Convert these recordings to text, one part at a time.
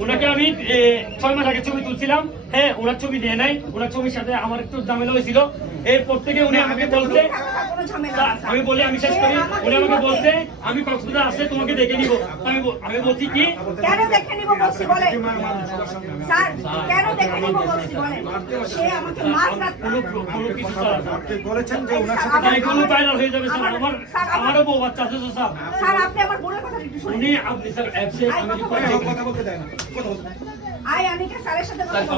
ওনাকে আমি ছয় মাস আগে ছবি তুলছিলাম। হ্যাঁ ওনার ছবি দেয় নাই ওনার ছবির সাথে আমার একটু ঝামেলা হয়েছিল। এরপর থেকে উনি আমাকে বলছে। আমি বলি আমি শেষ করি। উনি আমাকে বলছে। আমি কক্সবাজার আসলে তোমাকে দেখে নিব। আমি আমি বলছি কি কেন দেখে নিব বলছি বলে স্যার কেন দেখে নিব বলছি বলে সে আমাকে মাছ রাত কোনো কোনো কিছু স্যার। বলেছেন যে ওনার সাথে আমার- এগুলো ভাইরাল হয়ে যাবে স্যার। আমার আমারও বউ বাচ্চা আছে স্যার। স্যার আপনি আমার বোনের কথা একটু শুনুন উনি আপনি স্যার অ্যাপসে আই, আমি স্যারের সাথে কথা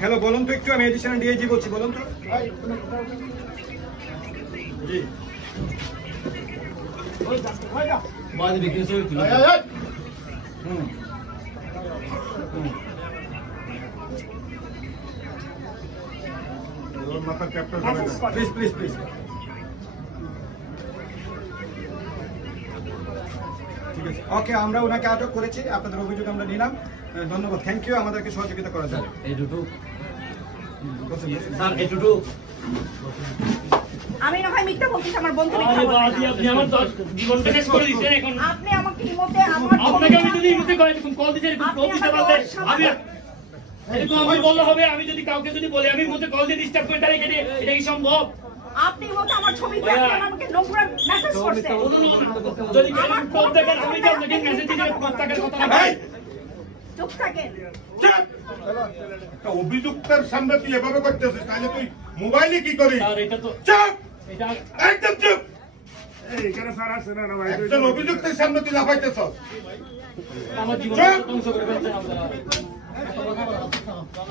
হ্যালো বলুন তো একটু আমি এডিশনাল ডিআইজি বলছি বলুন তো। জি। বাজে বিক্রি হুম। প্লিজ প্লিজ প্লিজ ঠিক আছে ওকে আমরা ওনাকে আটক করেছি। আপনাদের অভিযোগ আমরা নিলাম। ধন্যবাদ। থ্যাংক ইউ আমাদেরকে সহযোগিতা করার জন্য। এই দুটো। স্যার এই দুটো। আমি না হয় মিথ্যা বলতেছি আমার বন্ধু মিথ্যা বলছে। আপনি আমার জীবনটা শেষ করে দিচ্ছেন এখন। আপনি আমাকে ইমোতে আমার আপনাকে আমি যদি ইমুতে কল এরকম কল দিতে এরকম কল দিতে পারলে আমি এরকম আমি বললে হবে আমি যদি কাউকে যদি বলি আমি ইমুতে কল দিয়ে ডিস্টার্ব করে তাহলে এটা কি সম্ভব? আপনি ইমোতে আমার ছবি দিয়ে আমাকে নোংরা মেসেজ করছে যদি এরকম কল দেখেন আমি কি আপনাকে মেসেজ দিয়ে টাকার কথা না। ভাই চুপ থাকেন। চুপ! অভিযুক্তের সামনে তুই এভাবে করতেছিস তাহলে তুই মোবাইলে কি করিস? স্যার এটা তো চুপ! এটা একদম চুপ! একজন অভিযুক্তের সামনে তুই লাফাইতেছ আমার জীবন ধ্বংস করে ফেলছেন আপনারা।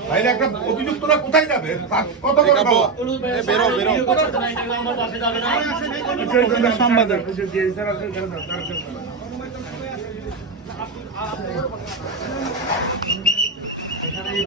তাহলে একটা অভিযুক্তরা কোথায় যাবে? কত করে বেরো বেরো। সাংবাদিক